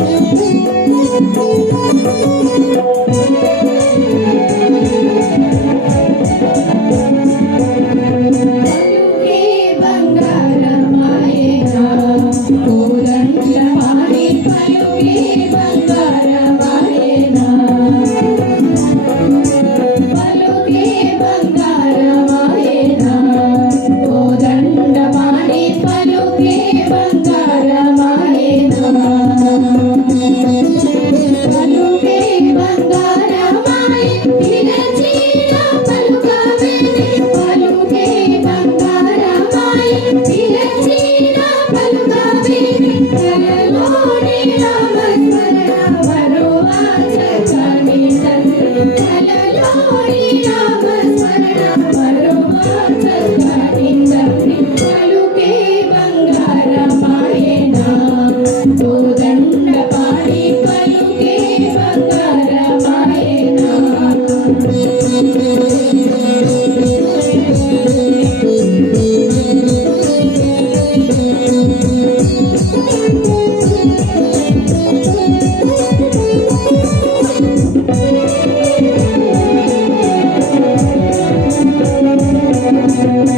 Thank you.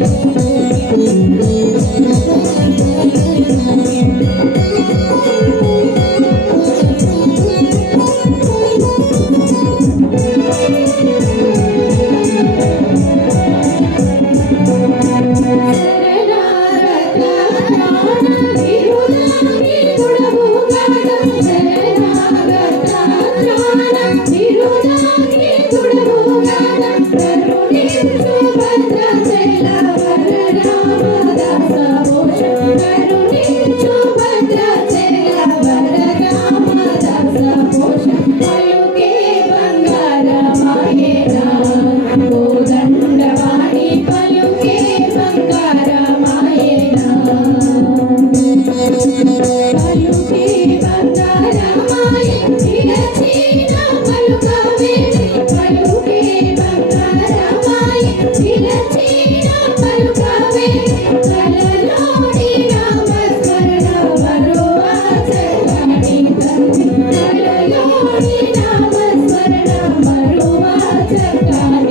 Thank yeah. you. Thank you. Thank yeah. you.